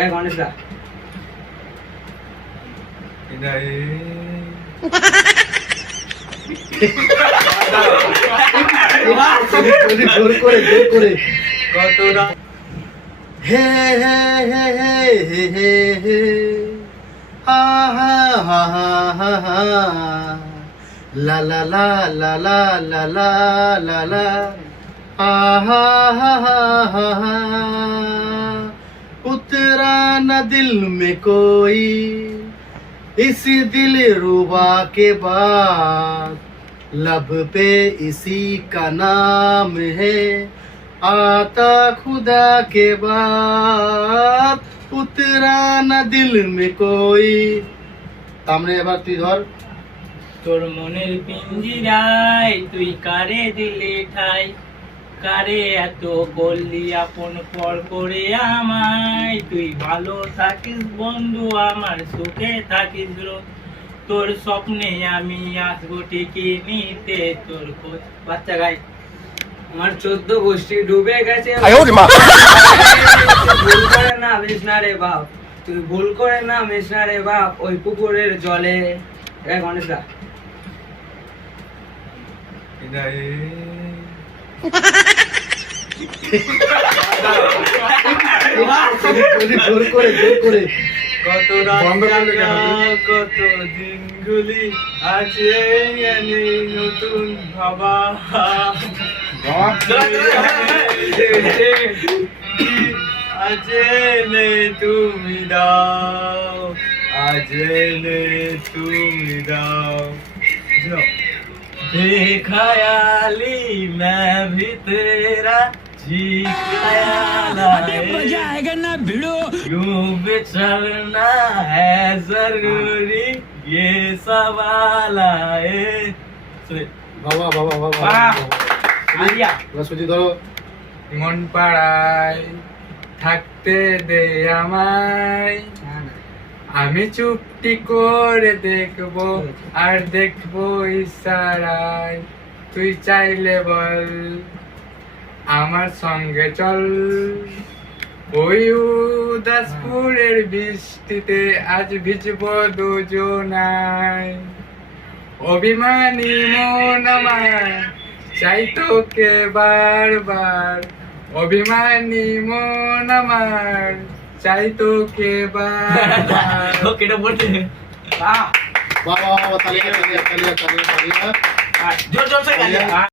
এই গণেশ দা এটা হে হে হে হে হে হে হে হা হা হা হা হা la la la la la la la la la ah ha ha ha ha ha दिल में कोई इस दिल रुबा के बाद लब पे इसी का नाम है आता खुदा के बाद उतरा न दिल में कोई সামনে এবার তুই ধর তোর মনের পিঞ্জিরায় তুই কারে দিলে ঠাই কারে এত করলি আপন পর করে আমায় তুই ভালো থাকিস বন্ধু আমার সুখে থাকিস রো। তোর স্বপ্নে আমি আসব ঠিকই নিতে তোর খোঁজ। বাচ্চা গাই আমার চোদ্দ গোষ্ঠী ডুবে গেছে। ভুল করে না মিস না রে বাপ তুই ভুল করে না মিস না রে বাপ ওই পুকুরের জলে। গণেশ দা। জোর করে জোর করে কত বন্ধ করলে কেন রাত কত দিনগুলি আছে জানি নতুন ভাবা আছে নে তুমি দাও আছে নে তুমি দাও सुनो बेखयाली मैं भी तेरा जी ख्याल आए ना भिड़ो यूं बिछड़ना है जरूरी ये सवाल आए বাবা বাবা বাবা বাহ! আলিয়া এবার সুজি ধরো মন পাড়ায় থাকতে দে আমায় আমি চুপটি করে দেখবো আর দেখবো ইশারায় তুই চাইলে বল আমার সঙ্গে চল ওই উদাসপুরের বৃষ্টিতে আজ ভিজবো দুজনায় অভিমানী মন আমার চাই তোকে বারবার। অভিমানী মন আমার চাই তোকে বারবার। ওকে এটা বলতে। বাহ। বাবা বাবা তালিয়া তালিয়া তালিয়া তালিয়া তালিয়া জোর জোর সে